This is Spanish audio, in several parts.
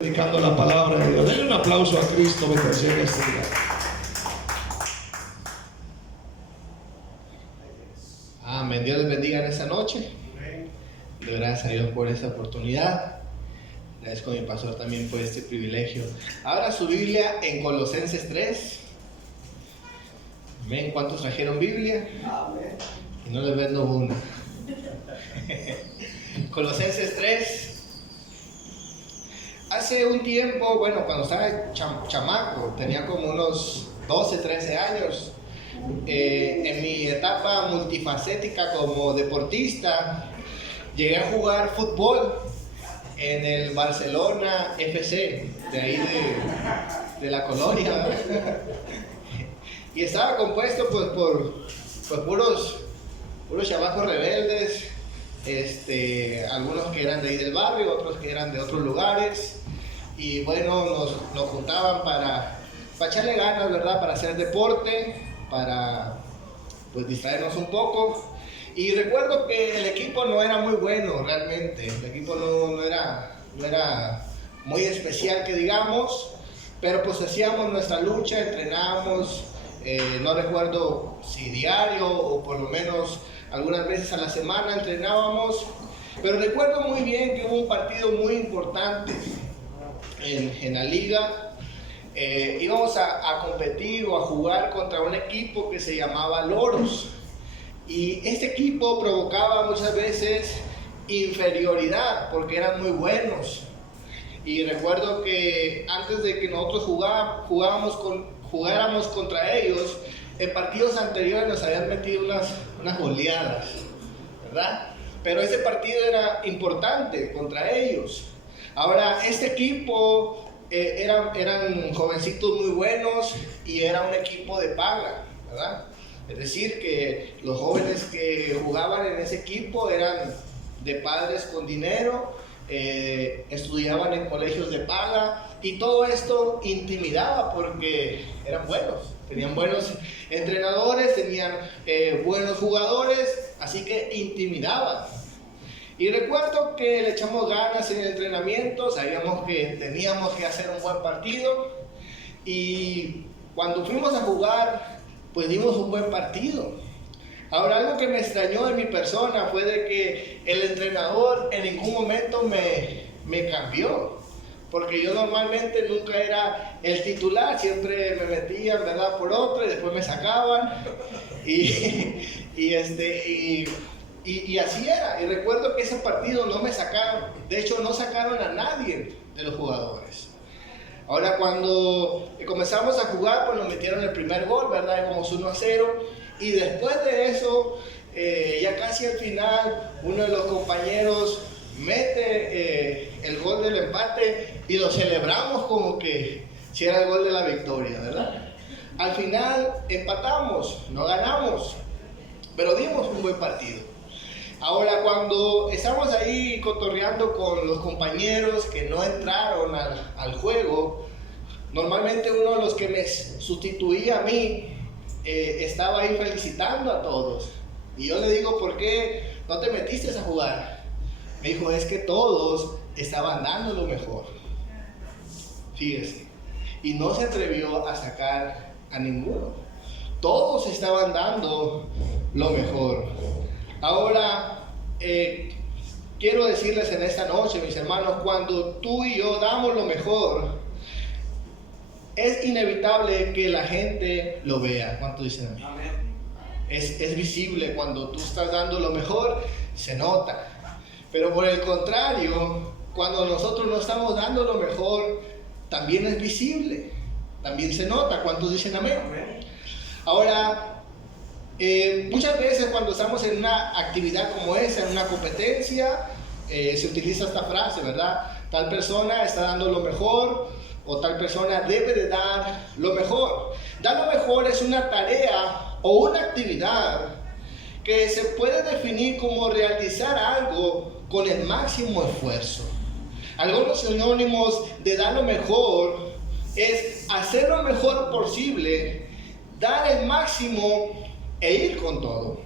Predicando la palabra de Dios. Denle un aplauso a Cristo, bendición en este día. Amén. Dios les bendiga en esta noche. Doy gracias a Dios por esta oportunidad. Agradezco a mi pastor también por este privilegio. Abra su Biblia en Colosenses 3. Amén. ¿Cuántos trajeron Biblia? Amén. Y no les vendo una. Colosenses 3. Hace un tiempo, bueno, cuando estaba chamaco, tenía como unos 12, 13 años, en mi etapa multifacética como deportista, llegué a jugar fútbol en el Barcelona FC, de ahí de la colonia. Y estaba compuesto pues por puros chamacos rebeldes, algunos que eran de ahí del barrio, otros que eran de otros lugares. Y bueno, nos juntaban para echarle ganas, ¿verdad? Para hacer deporte, para pues distraernos un poco. Y recuerdo que el equipo no era muy bueno realmente, el equipo no era muy especial que digamos, pero pues hacíamos nuestra lucha, entrenábamos, no recuerdo si diario o por lo menos algunas veces a la semana entrenábamos, pero recuerdo muy bien que hubo un partido muy importante en la liga. Íbamos a competir o a jugar contra un equipo que se llamaba Loros, y este equipo provocaba muchas veces inferioridad porque eran muy buenos. Y recuerdo que antes de que nosotros jugáramos contra ellos, en partidos anteriores nos habían metido unas goleadas, ¿verdad? Pero ese partido era importante contra ellos. Ahora, este equipo eran jovencitos muy buenos y era un equipo de paga, ¿verdad? Es decir, que los jóvenes que jugaban en ese equipo eran de padres con dinero, estudiaban en colegios de paga, y todo esto intimidaba porque eran buenos, tenían buenos entrenadores, tenían buenos jugadores, así que intimidaban. Y recuerdo que le echamos ganas en el entrenamiento, sabíamos que teníamos que hacer un buen partido, y cuando fuimos a jugar, pues dimos un buen partido. Ahora, algo que me extrañó de mi persona fue de que el entrenador en ningún momento me cambió, porque yo normalmente nunca era el titular, siempre me metían, ¿verdad?, por otro, y después me sacaban, y así era. Y recuerdo que ese partido no me sacaron, de hecho no sacaron a nadie de los jugadores. Ahora, cuando comenzamos a jugar, pues nos metieron el primer gol, ¿verdad? Como 1-0, y después de eso, ya casi al final, uno de los compañeros mete el gol del empate y lo celebramos como que si era el gol de la victoria, ¿verdad? Al final empatamos, no ganamos, pero dimos un buen partido. Ahora, cuando estamos ahí cotorreando con los compañeros que no entraron al juego, normalmente uno de los que me sustituía a mí estaba ahí felicitando a todos. Y yo le digo, ¿por qué no te metiste a jugar? Me dijo, es que todos estaban dando lo mejor. Fíjese. Y no se atrevió a sacar a ninguno. Todos estaban dando lo mejor. Ahora, quiero decirles en esta noche, mis hermanos, cuando tú y yo damos lo mejor, es inevitable que la gente lo vea. ¿Cuánto dicen? Amén. Es visible cuando tú estás dando lo mejor, se nota. Pero por el contrario, cuando nosotros no estamos dando lo mejor, también es visible, también se nota. ¿Cuántos dicen amén? Amén. Ahora, muchas veces cuando estamos en una actividad como esa, en una competencia, se utiliza esta frase, ¿verdad? Tal persona está dando lo mejor, o tal persona debe de dar lo mejor. Dar lo mejor es una tarea o una actividad que se puede definir como realizar algo con el máximo esfuerzo. Algunos sinónimos de dar lo mejor es hacer lo mejor posible, dar el máximo e ir con todo.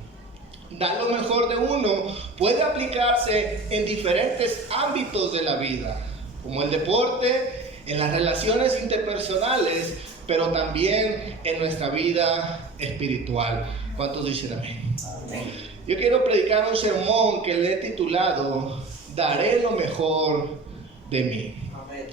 Dar lo mejor de uno puede aplicarse en diferentes ámbitos de la vida. como el deporte, en las relaciones interpersonales, pero también en nuestra vida espiritual. ¿Cuántos dicen amén? Yo quiero predicar un sermón que le he titulado Daré lo mejor de mí.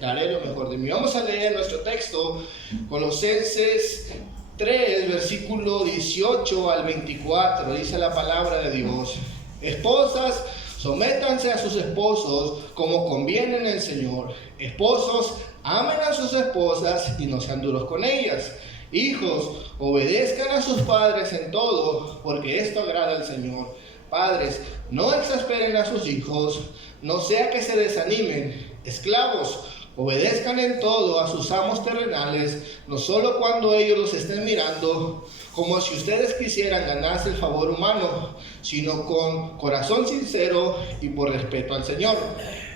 Daré lo mejor de mí. Vamos a leer nuestro texto, Colosenses 3, versículo 18 al 24. Dice la palabra de Dios: esposas, sométanse a sus esposos como conviene en el Señor. Esposos, amen a sus esposas y no sean duros con ellas. Hijos, obedezcan a sus padres en todo, porque esto agrada al Señor. Padres, no exasperen a sus hijos, no sea que se desanimen. Esclavos, obedezcan en todo a sus amos terrenales, no solo cuando ellos los estén mirando, como si ustedes quisieran ganarse el favor humano, sino con corazón sincero y por respeto al Señor.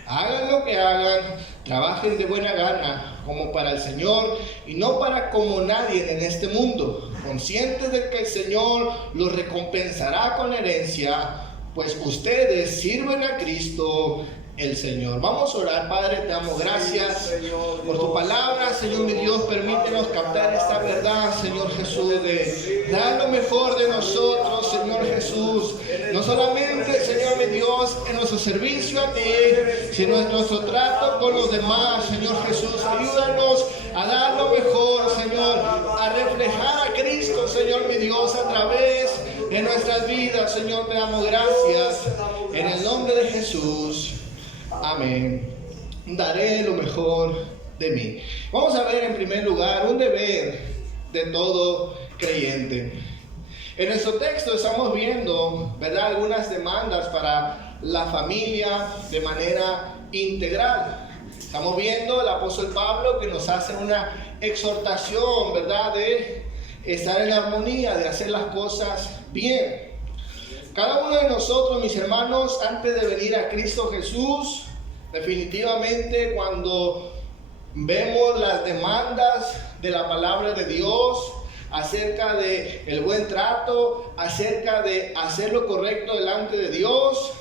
Hagan lo que hagan, trabajen de buena gana, como para el Señor y no para como nadie en este mundo, conscientes de que el Señor los recompensará con herencia, pues ustedes sirven a Cristo el Señor. Vamos a orar. Padre, te damos gracias por tu palabra, Señor mi Dios. Permítenos captar esta verdad, Señor Jesús, de dar lo mejor de nosotros, Señor Jesús. No solamente, Señor mi Dios, en nuestro servicio a ti, sino en nuestro trato con los demás, Señor Jesús. Ayúdanos a dar lo mejor, Señor, a reflejar a Cristo, Señor mi Dios, a través de nuestras vidas. Señor, te damos gracias en el nombre de Jesús. Amén. Daré lo mejor de mí. Vamos a ver en primer lugar un deber de todo creyente. En nuestro texto estamos viendo, ¿verdad?, algunas demandas para la familia de manera integral. Estamos viendo el apóstol Pablo que nos hace una exhortación, ¿verdad?, de estar en armonía, de hacer las cosas bien. Cada uno de nosotros, mis hermanos, antes de venir a Cristo Jesús, definitivamente cuando vemos las demandas de la palabra de Dios acerca de el buen trato, acerca de hacer lo correcto delante de Dios,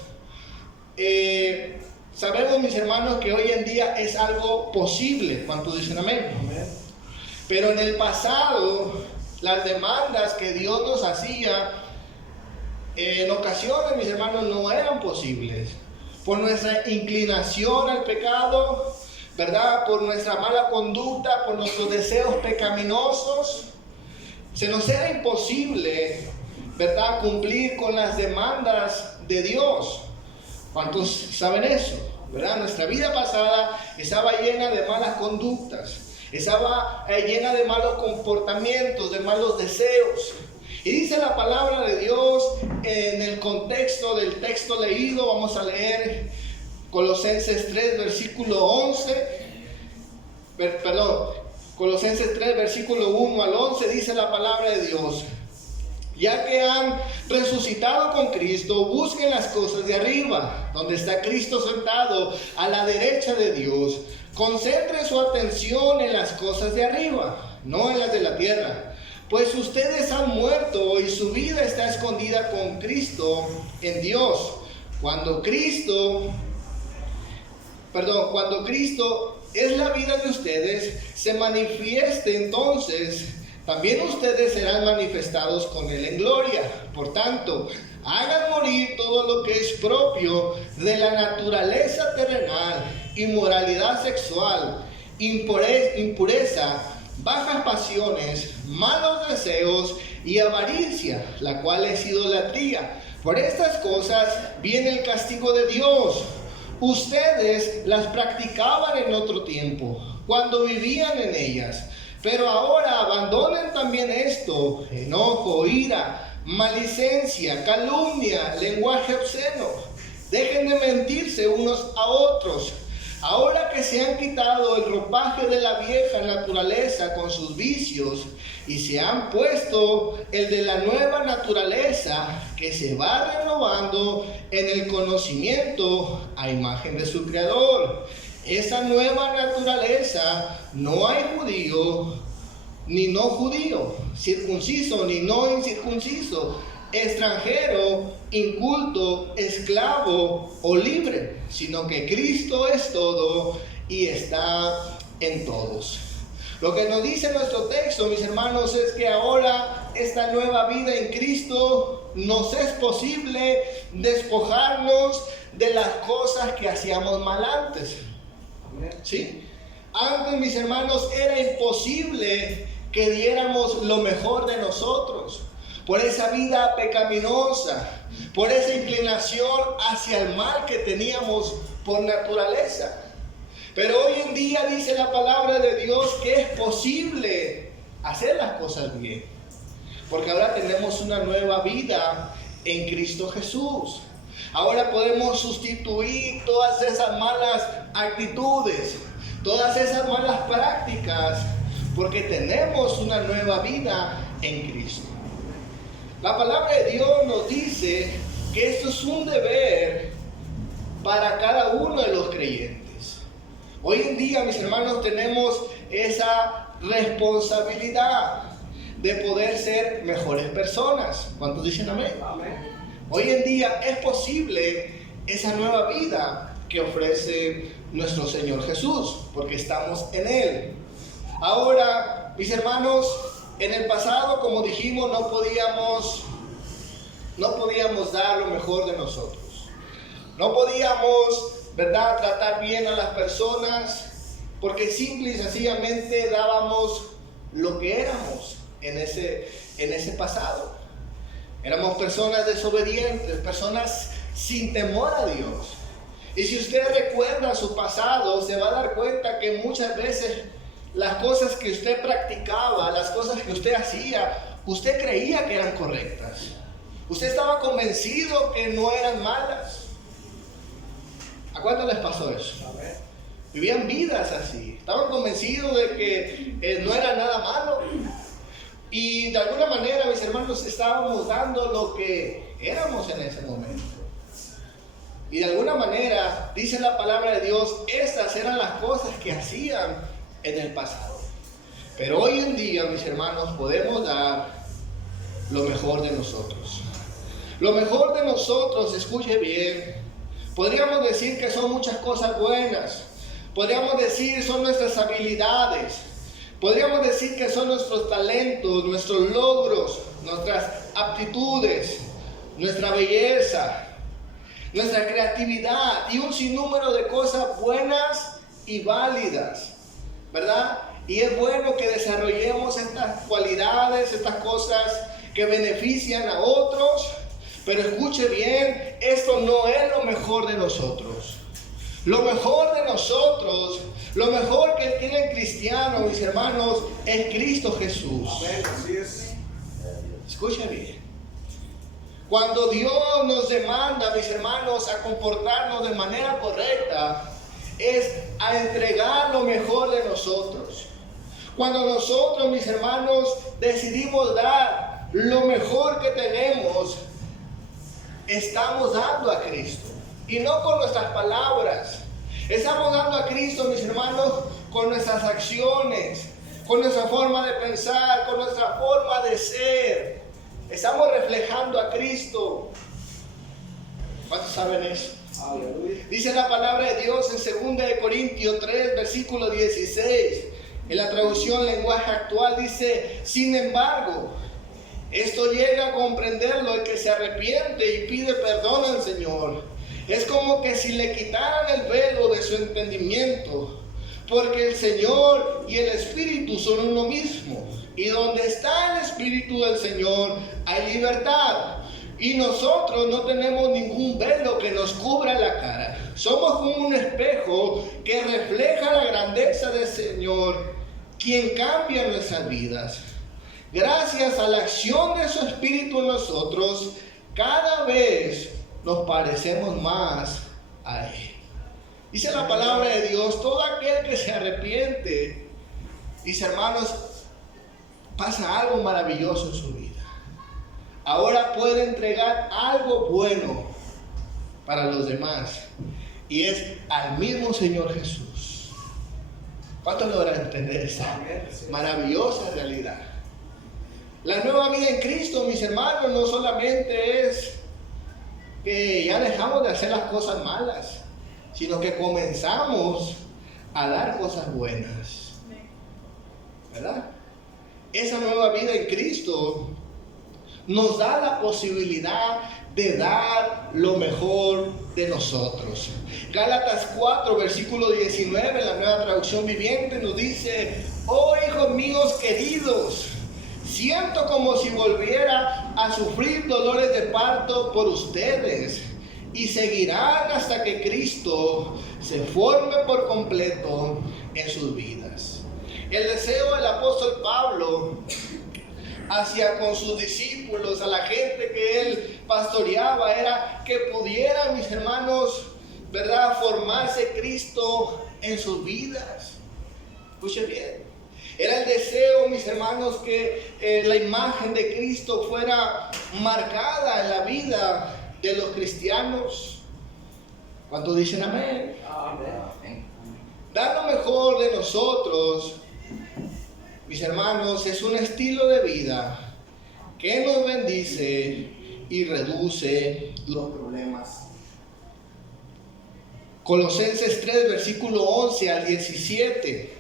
sabemos, mis hermanos, que hoy en día es algo posible. ¿Cuántos dicen amén? Amén. Pero en el pasado, las demandas que Dios nos hacía, en ocasiones, mis hermanos, no eran posibles. Por nuestra inclinación al pecado, ¿verdad?, por nuestra mala conducta, por nuestros deseos pecaminosos, se nos era imposible, ¿verdad?, cumplir con las demandas de Dios. ¿Cuántos saben eso? ¿Verdad? Nuestra vida pasada estaba llena de malas conductas, estaba llena de malos comportamientos, de malos deseos. Y dice la palabra de Dios en el contexto del texto leído. Vamos a leer Colosenses 3, versículo 11. Colosenses 3, versículo 1 al 11, dice la palabra de Dios: ya que han resucitado con Cristo, busquen las cosas de arriba, donde está Cristo sentado a la derecha de Dios. Concentren su atención en las cosas de arriba, no en las de la tierra. Pues ustedes han muerto y su vida está escondida con Cristo en Dios. Cuando Cristo es la vida de ustedes, se manifieste entonces, también ustedes serán manifestados con Él en gloria. Por tanto, hagan morir todo lo que es propio de la naturaleza terrenal: inmoralidad sexual, impureza, bajas pasiones, malos deseos y avaricia, la cual es idolatría. Por estas cosas viene el castigo de Dios. Ustedes las practicaban en otro tiempo, cuando vivían en ellas. Pero ahora abandonen también esto: enojo, ira, maledicencia, calumnia, lenguaje obsceno. Dejen de mentirse unos a otros. Ahora que se han quitado el ropaje de la vieja naturaleza con sus vicios y se han puesto el de la nueva naturaleza, que se va renovando en el conocimiento a imagen de su Creador. Esa nueva naturaleza, no hay judío ni no judío, circunciso ni no incircunciso, extranjero, inculto, esclavo o libre, sino que Cristo es todo y está en todos. Lo que nos dice nuestro texto, mis hermanos, es que ahora esta nueva vida en Cristo nos es posible despojarnos de las cosas que hacíamos mal antes. ¿Sí? Antes, mis hermanos, era imposible que diéramos lo mejor de nosotros por esa vida pecaminosa, por esa inclinación hacia el mal que teníamos por naturaleza. Pero hoy en día dice la palabra de Dios que es posible hacer las cosas bien, porque ahora tenemos una nueva vida en Cristo Jesús. Ahora podemos sustituir todas esas malas actitudes, todas esas malas prácticas, porque tenemos una nueva vida en Cristo. La palabra de Dios nos dice que esto es un deber para cada uno de los creyentes. Hoy en día, mis hermanos, tenemos esa responsabilidad de poder ser mejores personas. ¿Cuántos dicen amén? Amén. Hoy en día es posible esa nueva vida que ofrece nuestro Señor Jesús, porque estamos en Él. Ahora, mis hermanos, en el pasado, como dijimos, no podíamos dar lo mejor de nosotros. No podíamos, ¿verdad?, tratar bien a las personas, porque simple y sencillamente dábamos lo que éramos en ese pasado. Éramos personas desobedientes, personas sin temor a Dios. Y si usted recuerda su pasado, se va a dar cuenta que muchas veces las cosas que usted practicaba, las cosas que usted hacía, usted creía que eran correctas. Usted estaba convencido que no eran malas. ¿A cuánto les pasó eso? Vivían vidas así. Estaban convencidos de que no era nada malo. Y de alguna manera, mis hermanos, estábamos dando lo que éramos en ese momento. Y de alguna manera, dice la palabra de Dios, estas eran las cosas que hacían en el pasado. Pero hoy en día, mis hermanos, podemos dar lo mejor de nosotros. Lo mejor de nosotros, escuche bien, podríamos decir que son muchas cosas buenas. Podríamos decir son nuestras habilidades. Podríamos decir que son nuestros talentos, nuestros logros, nuestras aptitudes, nuestra belleza, nuestra creatividad y un sinnúmero de cosas buenas y válidas, ¿verdad? Y es bueno que desarrollemos estas cualidades, estas cosas que benefician a otros, pero escuche bien, esto no es lo mejor de nosotros. Lo mejor de nosotros, lo mejor que tiene el cristiano, mis hermanos, es Cristo Jesús. Amén, así es. Escucha bien. Cuando Dios nos demanda, mis hermanos, a comportarnos de manera correcta, es a entregar lo mejor de nosotros. Cuando nosotros, mis hermanos, decidimos dar lo mejor que tenemos, estamos dando a Cristo. Y no con nuestras palabras. Estamos dando a Cristo, mis hermanos, con nuestras acciones, con nuestra forma de pensar, con nuestra forma de ser. Estamos reflejando a Cristo. ¿Cuántos saben eso? Aleluya. Dice la palabra de Dios en 2 Corintios 3, versículo 16. En la traducción lenguaje actual dice, sin embargo, esto llega a comprenderlo el que se arrepiente y pide perdón al Señor. Es como que si le quitaran el velo de su entendimiento, porque el Señor y el Espíritu son uno mismo. Y donde está el Espíritu del Señor hay libertad. Y nosotros no tenemos ningún velo que nos cubra la cara. Somos como un espejo que refleja la grandeza del Señor, quien cambia nuestras vidas. Gracias a la acción de su Espíritu en nosotros, cada vez nos parecemos más a Él. Dice la palabra de Dios, todo aquel que se arrepiente, dice hermanos, pasa algo maravilloso en su vida. Ahora puede entregar algo bueno para los demás. Y es al mismo Señor Jesús. ¿Cuánto logran entender esa maravillosa realidad? La nueva vida en Cristo, mis hermanos, no solamente es que ya dejamos de hacer las cosas malas, sino que comenzamos a dar cosas buenas. ¿Verdad? Esa nueva vida en Cristo nos da la posibilidad de dar lo mejor de nosotros. Gálatas 4, versículo 19, la Nueva Traducción Viviente nos dice: oh hijos míos queridos, siento como si volviera a sufrir dolores de parto por ustedes, y seguirán hasta que Cristo se forme por completo en sus vidas. El deseo del apóstol Pablo hacia con sus discípulos, a la gente que él pastoreaba, era que pudieran, mis hermanos, ¿verdad?, formarse Cristo en sus vidas. Escuche bien. Era el deseo, mis hermanos, que la imagen de Cristo fuera marcada en la vida de los cristianos. ¿Cuántos dicen amén? Amén. Dar lo mejor de nosotros, mis hermanos, es un estilo de vida que nos bendice y reduce los problemas. Colosenses 3, versículo 11 al 17.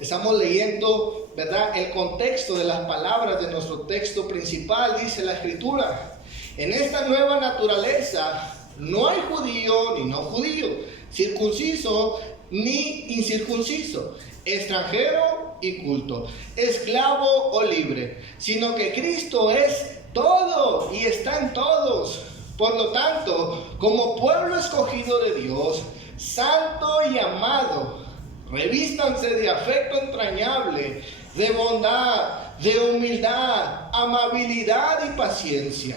Estamos leyendo, ¿verdad?, el contexto de las palabras de nuestro texto principal. Dice la Escritura: en esta nueva naturaleza no hay judío ni no judío, circunciso ni incircunciso, extranjero y culto, esclavo o libre, sino que Cristo es todo y está en todos. Por lo tanto, como pueblo escogido de Dios, santo y amado, revístanse de afecto entrañable, de bondad, de humildad, amabilidad y paciencia,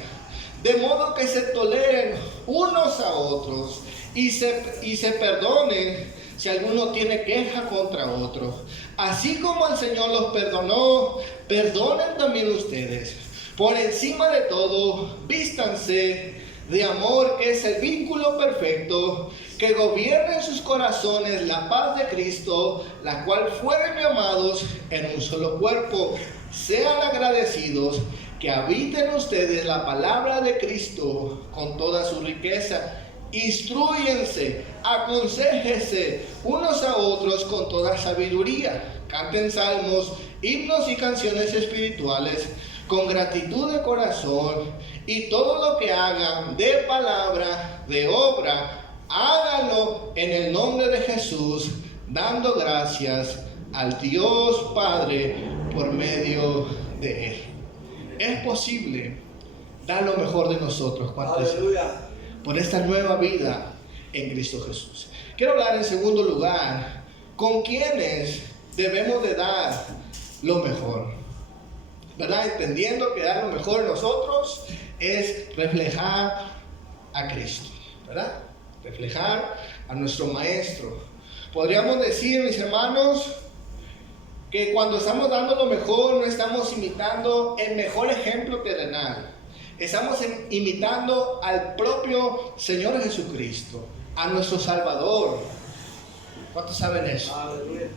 de modo que se toleren unos a otros y se perdonen si alguno tiene queja contra otro. Así como el Señor los perdonó, perdonen también ustedes. Por encima de todo, vístanse de amor, que es el vínculo perfecto, que gobierne en sus corazones la paz de Cristo, la cual fueren llamados en un solo cuerpo. Sean agradecidos, que habiten ustedes la palabra de Cristo con toda su riqueza. Instrúyense, aconséjense unos a otros con toda sabiduría. Canten salmos, himnos y canciones espirituales con gratitud de corazón, y todo lo que hagan de palabra, de obra, háganlo en el nombre de Jesús, dando gracias al Dios Padre por medio de Él. Es posible dar lo mejor de nosotros. Aleluya. Por esta nueva vida en Cristo Jesús. Quiero hablar en segundo lugar, con quienes debemos de dar lo mejor, ¿verdad? Entendiendo que dar lo mejor de nosotros es reflejar a Cristo, ¿verdad? Reflejar a nuestro Maestro. Podríamos decir, mis hermanos, que cuando estamos dando lo mejor no estamos imitando el mejor ejemplo terrenal. Estamos imitando al propio Señor Jesucristo, a nuestro Salvador. ¿Cuántos saben eso? Aleluya.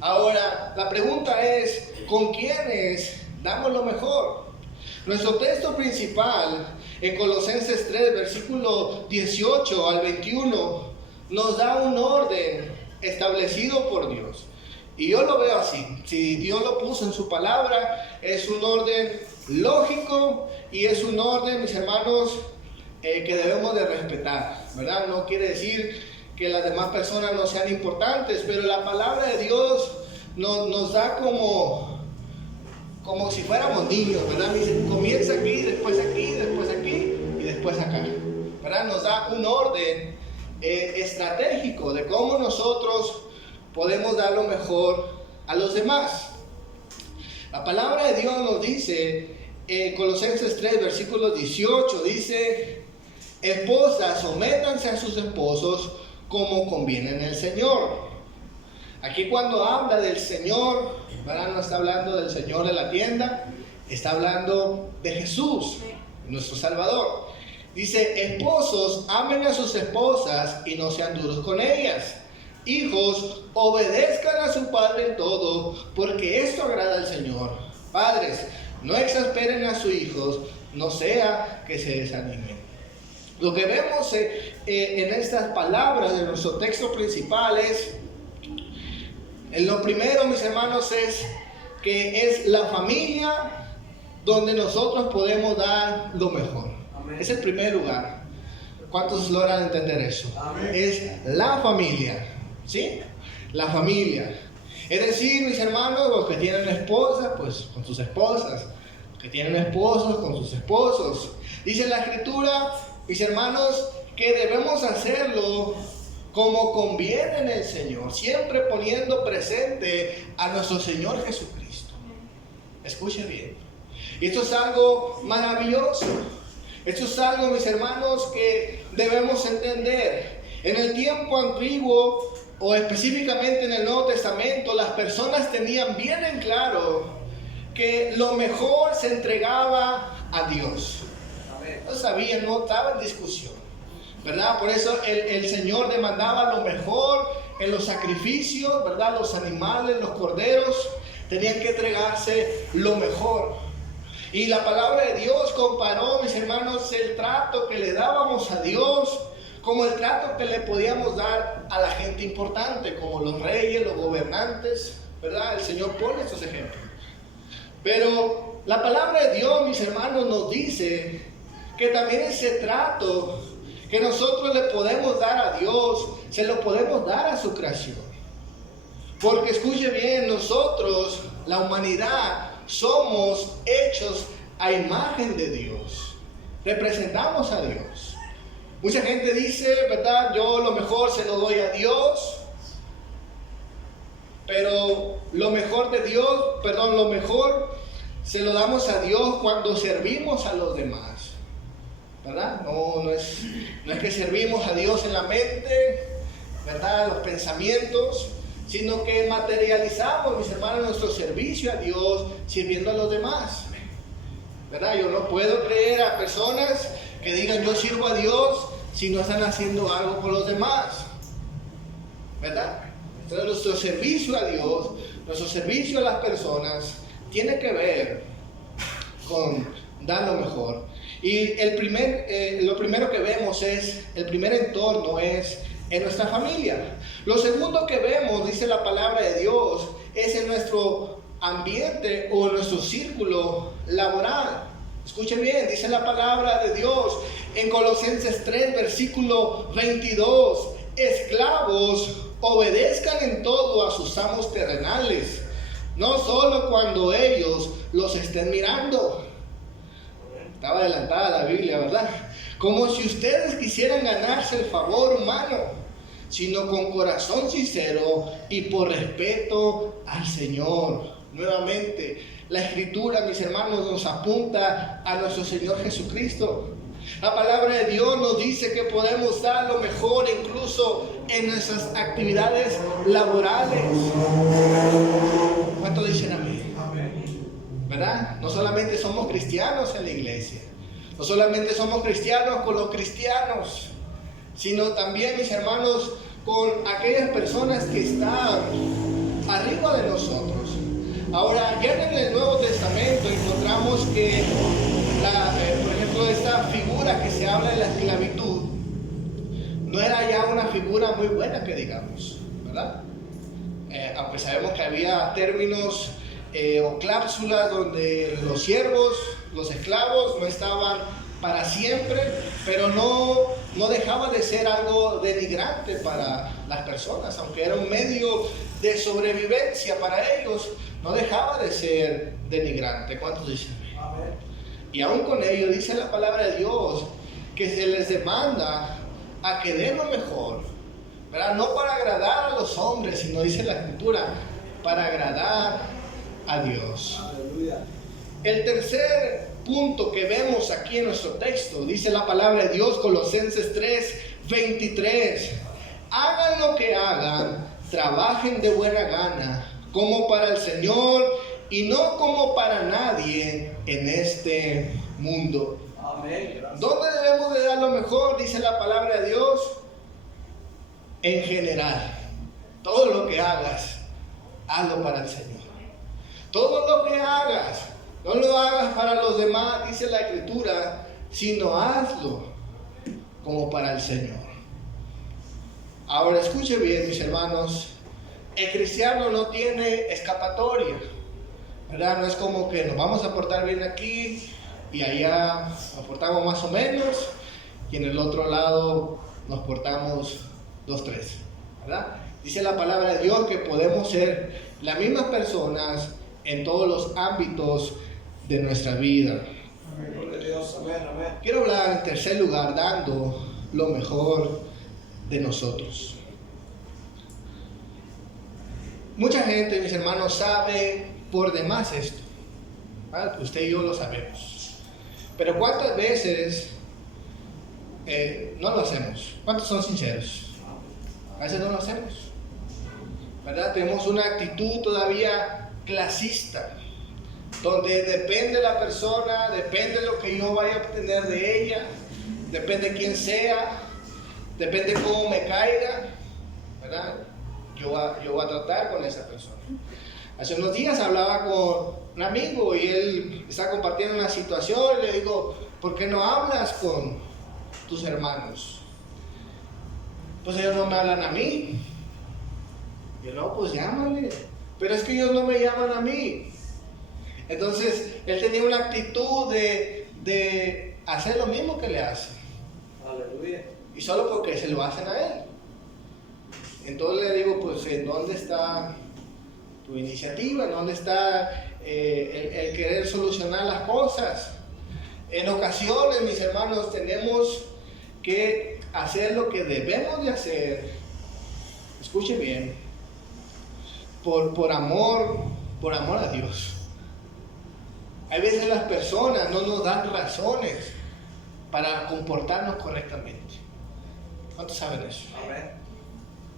Ahora, la pregunta es, ¿con quiénes damos lo mejor? Nuestro texto principal, en Colosenses 3, versículo 18 al 21, nos da un orden establecido por Dios. Y yo lo veo así. Si Dios lo puso en su palabra, es un orden lógico y es un orden, mis hermanos, que debemos de respetar, ¿verdad? No quiere decir que las demás personas no sean importantes, pero la palabra de Dios nos da como si fuéramos niños, ¿verdad? Dice, comienza aquí, después aquí, después aquí y después acá, ¿verdad? Nos da un orden estratégico de cómo nosotros podemos dar lo mejor a los demás. La palabra de Dios nos dice en Colosenses 3, versículo 18, dice: esposas, sométanse a sus esposos como conviene en el Señor. Aquí cuando habla del Señor, ¿verdad? No está hablando del Señor de la tienda, está hablando de Jesús, nuestro Salvador. Dice: esposos, amen a sus esposas y no sean duros con ellas. Hijos, obedezcan a su padre en todo, porque esto agrada al Señor. Padres, no exasperen a sus hijos, no sea que se desanimen. Lo que vemos en estas palabras de nuestro texto principal es Lo primero, mis hermanos, es que es la familia donde nosotros podemos dar lo mejor. Amén. Es el primer lugar. ¿Cuántos logran entender eso? Amén. Es la familia, ¿sí? La familia. Es decir, mis hermanos, los que tienen esposa, pues con sus esposas. Los que tienen esposos, con sus esposos. Dice la Escritura, mis hermanos, que debemos hacerlo como conviene en el Señor, siempre poniendo presente a nuestro Señor Jesucristo. Escuche bien. Y esto es algo maravilloso. Esto es algo, mis hermanos, que debemos entender. En el tiempo antiguo, o específicamente en el Nuevo Testamento, las personas tenían bien en claro que lo mejor se entregaba a Dios. No sabían, no estaba en discusión, ¿verdad? Por eso el Señor demandaba lo mejor en los sacrificios, ¿verdad? Los animales, los corderos, tenían que entregarse lo mejor. Y la palabra de Dios comparó, mis hermanos, el trato que le dábamos a Dios como el trato que le podíamos dar a la gente importante, como los reyes, los gobernantes, ¿verdad? El Señor pone estos ejemplos. Pero la palabra de Dios, mis hermanos, nos dice que también ese trato que nosotros le podemos dar a Dios, se lo podemos dar a su creación. Porque escuche bien, nosotros, la humanidad, somos hechos a imagen de Dios. Representamos a Dios. Mucha gente dice, ¿verdad? Yo lo mejor se lo doy a Dios. Pero lo mejor de Dios, lo mejor se lo damos a Dios cuando servimos a los demás. ¿Verdad? No es que servimos a Dios en la mente, ¿verdad? Los pensamientos, sino que materializamos, mis hermanos, nuestro servicio a Dios sirviendo a los demás. ¿Verdad? Yo no puedo creer a personas que digan yo sirvo a Dios si no están haciendo algo por los demás. ¿Verdad? Entonces nuestro servicio a Dios, nuestro servicio a las personas tiene que ver con dar lo mejor. Y lo primero que vemos es, el primer entorno es en nuestra familia. Lo segundo que vemos, dice la palabra de Dios, es en nuestro ambiente o nuestro círculo laboral. Escuchen bien, dice la palabra de Dios en Colosenses 3, versículo 22. Esclavos, obedezcan en todo a sus amos terrenales, no solo cuando ellos los estén mirando. Estaba adelantada la Biblia, ¿verdad? Como si ustedes quisieran ganarse el favor humano, sino con corazón sincero y por respeto al Señor. Nuevamente, la Escritura, mis hermanos, nos apunta a nuestro Señor Jesucristo. La palabra de Dios nos dice que podemos dar lo mejor incluso en nuestras actividades laborales. ¿Cuánto dicen amén? ¿Verdad? No solamente somos cristianos en la iglesia, no solamente somos cristianos con los cristianos, sino también, mis hermanos, con aquellas personas que están arriba de nosotros. Ahora, ya en el Nuevo Testamento encontramos que, por ejemplo, esta figura que se habla de la esclavitud, no era ya una figura muy buena que digamos, ¿verdad? Aunque sabemos que había términos o cláusulas donde los siervos, los esclavos no estaban para siempre, pero no dejaba de ser algo denigrante para las personas, aunque era un medio de sobrevivencia para ellos, no dejaba de ser denigrante. ¿Cuántos dicen? Amén. Y aún con ello dice la palabra de Dios que se les demanda a que den lo mejor, ¿verdad? No para agradar a los hombres, sino dice la Escritura, para agradar a Dios. Aleluya. El tercer punto que vemos aquí en nuestro texto, dice la palabra de Dios, Colosenses 3, 23. Hagan lo que hagan, trabajen de buena gana, como para el Señor y no como para nadie en este mundo. Amén. ¿Dónde debemos de dar lo mejor? Dice la palabra de Dios. En general, todo lo que hagas, hazlo para el Señor. Todo lo que hagas, no lo hagas para los demás, dice la Escritura, sino hazlo como para el Señor. Ahora escuche bien, mis hermanos, El cristiano no tiene escapatoria, ¿verdad? No es como que nos vamos a portar bien aquí y allá nos portamos más o menos y en el otro lado nos portamos 2, 3, ¿verdad? Dice la palabra de Dios que podemos ser las mismas personas en todos los ámbitos de nuestra vida. Amén. Gloria a Dios. Amén. Amén. Quiero hablar en tercer lugar dando lo mejor de nosotros. Mucha gente, mis hermanos, sabe por demás esto. ¿Vale? Usted y yo lo sabemos. Pero ¿cuántas veces no lo hacemos? ¿Cuántos son sinceros? A veces no lo hacemos, ¿verdad? Tenemos una actitud todavía clasista, donde depende la persona, depende lo que yo vaya a obtener de ella, depende quién sea, depende cómo me caiga, ¿verdad? Yo voy a tratar con esa persona. Hace unos días hablaba con un amigo y él está compartiendo una situación y le digo, ¿por qué no hablas con tus hermanos? Pues ellos no me hablan a mí. Yo no, pues llámale. Pero es que ellos no me llaman a mí. Entonces, él tenía una actitud de hacer lo mismo que le hacen. Aleluya. Y solo porque se lo hacen a él. Entonces le digo, pues, ¿en dónde está tu iniciativa? ¿En dónde está el querer solucionar las cosas? En ocasiones, mis hermanos, tenemos que hacer lo que debemos de hacer. Escuche bien. Por amor a Dios. Hay veces las personas no nos dan razones para comportarnos correctamente. ¿Cuántos saben eso? Amén.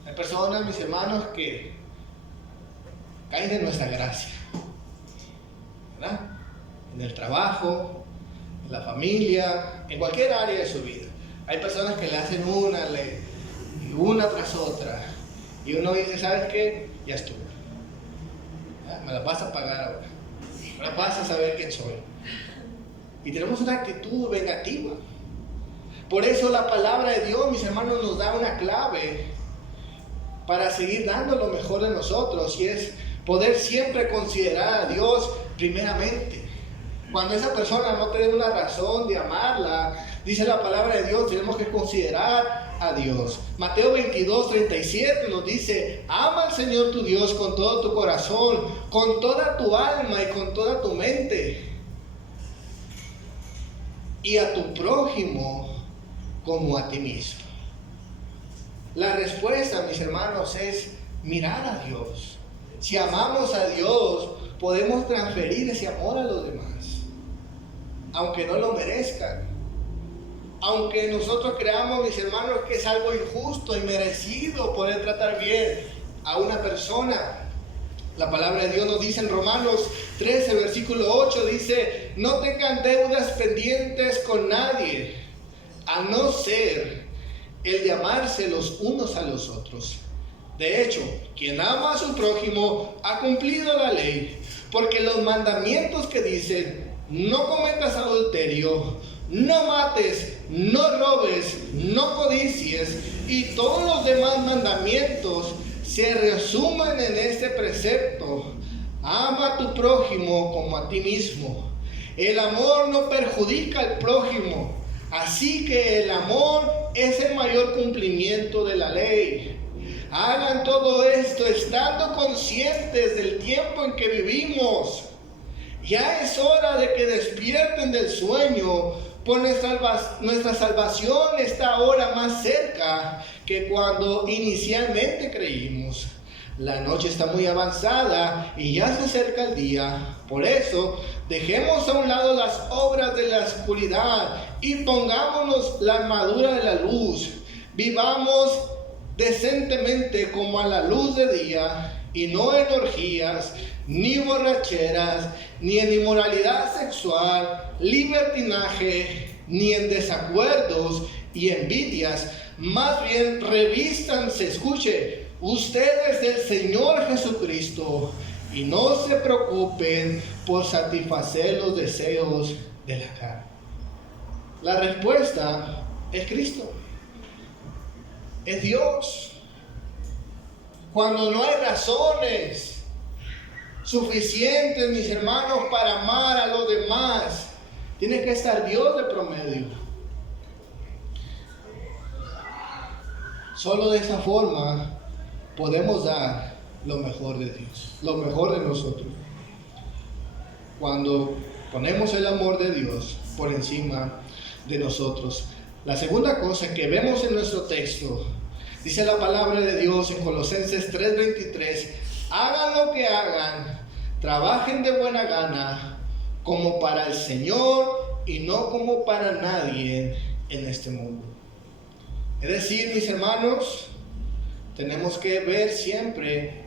Hay personas, mis hermanos, que caen de nuestra gracia, ¿verdad? En el trabajo, en la familia, en cualquier área de su vida. Hay personas que le hacen una tras otra. Y uno dice, ¿sabes qué? Ya estuvo. ¿Ya? Me la vas a pagar ahora. Ahora vas a saber quién soy. Y tenemos una actitud vengativa. Por eso la palabra de Dios, mis hermanos, nos da una clave para seguir dando lo mejor de nosotros, y es poder siempre considerar a Dios primeramente. Cuando esa persona no tiene una razón de amarla, dice la palabra de Dios, tenemos que considerar a Dios. Mateo 22:37 nos dice, ama al Señor tu Dios con todo tu corazón, con toda tu alma y con toda tu mente, y a tu prójimo como a ti mismo. La respuesta, mis hermanos, es mirar a Dios. Si amamos a Dios, podemos transferir ese amor a los demás, aunque no lo merezcan. Aunque nosotros creamos, mis hermanos, que es algo injusto y merecido poder tratar bien a una persona. La palabra de Dios nos dice en Romanos 13, versículo 8, dice, no tengan deudas pendientes con nadie, a no ser el de amarse los unos a los otros. De hecho, quien ama a su prójimo ha cumplido la ley, porque los mandamientos que dicen, no cometas adulterio, no mates, no robes, no codicies, y todos los demás mandamientos se resumen en este precepto: ama a tu prójimo como a ti mismo. El amor no perjudica al prójimo, así que el amor es el mayor cumplimiento de la ley. Hagan todo esto estando conscientes del tiempo en que vivimos. Ya es hora de que despierten del sueño, pues nuestra salvación está ahora más cerca que cuando inicialmente creímos. La noche está muy avanzada y ya se acerca el día. Por eso, dejemos a un lado las obras de la oscuridad y pongámonos la armadura de la luz. Vivamos decentemente como a la luz de día, y no en orgías, ni borracheras, ni en inmoralidad sexual, libertinaje, ni en desacuerdos y envidias. Más bien revístanse, escuche, ustedes del Señor Jesucristo, y no se preocupen por satisfacer los deseos de la carne. La respuesta es Cristo, es Dios. Cuando no hay razones suficientes, mis hermanos, para amar a los demás, tiene que estar Dios de promedio. Solo de esa forma podemos dar lo mejor de Dios, lo mejor de nosotros. Cuando ponemos el amor de Dios por encima de nosotros. La segunda cosa que vemos en nuestro texto, dice la palabra de Dios en Colosenses 3:23, hagan lo que hagan, trabajen de buena gana, como para el Señor y no como para nadie en este mundo. Es decir, mis hermanos, tenemos que ver siempre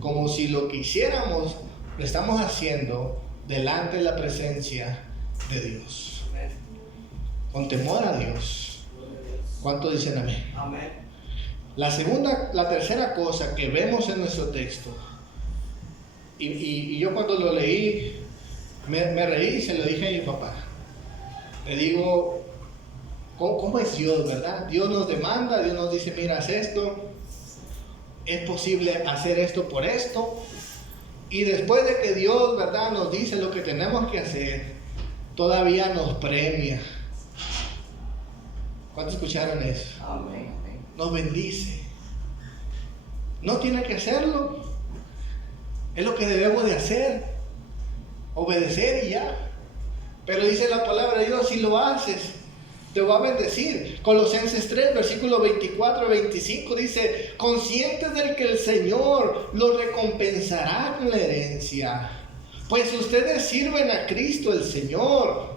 como si lo que hiciéramos lo estamos haciendo delante de la presencia de Dios, con temor a Dios. ¿Cuántos dicen amén? Amén. La tercera cosa que vemos en nuestro texto, y yo cuando lo leí me reí y se lo dije a mi papá. Le digo, ¿cómo es Dios, verdad? Dios nos demanda, Dios nos dice, mira, haz esto, es posible hacer esto por esto. Y después de que Dios, verdad, nos dice lo que tenemos que hacer, todavía nos premia. ¿Cuántos escucharon eso? Amén. Nos bendice. No tiene que hacerlo. Es lo que debemos de hacer. Obedecer y ya. Pero dice la palabra de Dios, si lo haces, te va a bendecir. Colosenses 3, versículos 24 y 25 dice, conscientes del que el Señor los recompensará con la herencia, pues ustedes sirven a Cristo el Señor.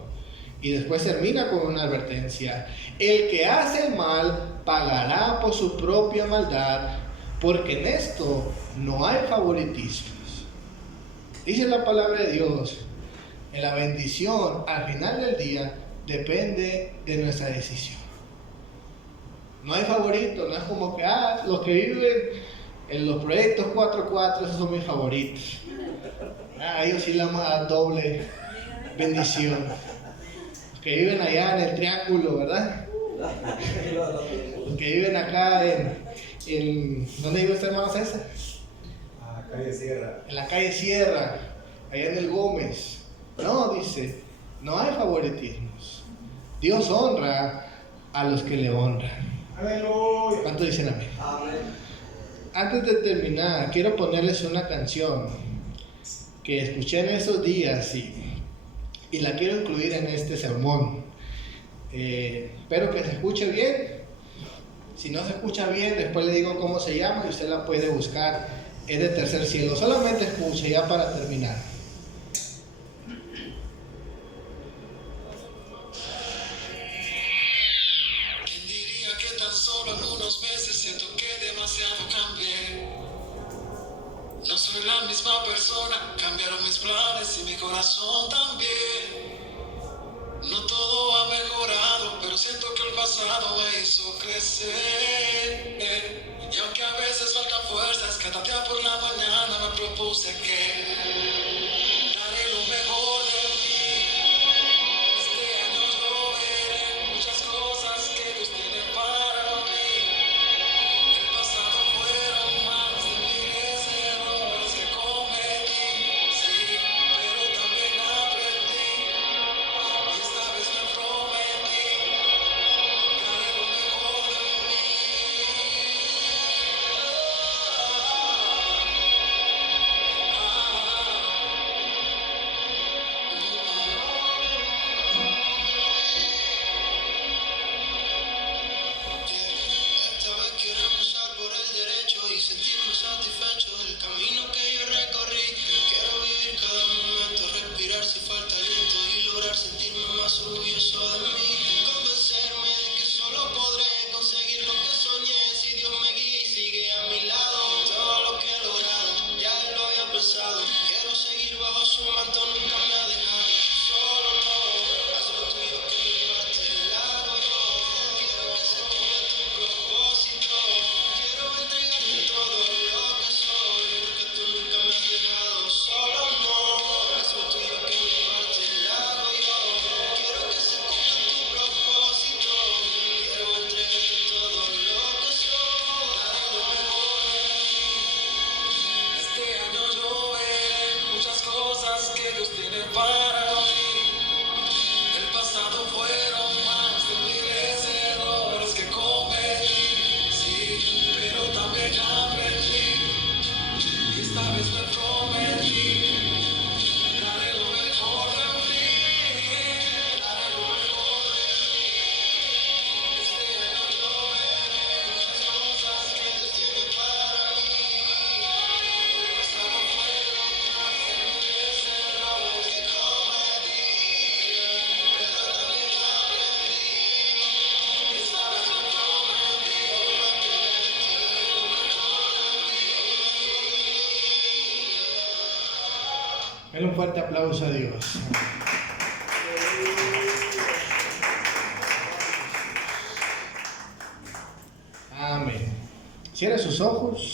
Y después termina con una advertencia, el que hace el mal pagará por su propia maldad, porque en esto no hay favoritismos. Dice la palabra de Dios, en la bendición al final del día depende de nuestra decisión. No hay favoritos, no es como que los que viven en los proyectos 4-4, esos son mis favoritos. Ellos sí le vamos a dar doble bendición. Los que viven allá en el triángulo, ¿verdad? Los que viven acá en ¿dónde vive usted, hermano César? Calle Sierra. En la calle Sierra, allá en el Gómez. No, dice, no hay favoritismos. Dios honra a los que le honran. Aleluya. ¿Cuántos dicen amén? Amén. Antes de terminar, quiero ponerles una canción que escuché en esos días y la quiero incluir en este sermón. Espero que se escuche bien. Si no se escucha bien, después le digo cómo se llama y usted la puede buscar. Es de Tercer Cielo. Solamente escuche ya para terminar. ¿Quién diría que tan solo algunos meses siento que demasiado cambié? No soy la misma persona, cambiaron mis planes y mi corazón también. No todo ha mejorado, pero siento que el pasado me hizo crecer. Y aunque a veces faltan fuerzas, cada día por la mañana me propuse que daré lo mejor de mí. Este año yo veré muchas cosas que Dios tiene para mí. El pasado fueron más de miles de errores que cometí, sí, pero también aprendí. Y esta vez me prometí, daré lo mejor de mí. que Dios tiene para mí. El pasado fueron más de miles de errores que cometí, sí, pero también aprendí. Y esta vez me prometí, daré lo mejor de mí, daré lo mejor de mí. Este año yo veré muchas cosas que Dios tiene para mí. El pasado fueron más de miles de errores que cometí, pero también aprendí. Y esta vez me prometí, daré lo mejor de mí. Denle un fuerte aplauso a Dios. Amén. Cierre sus ojos.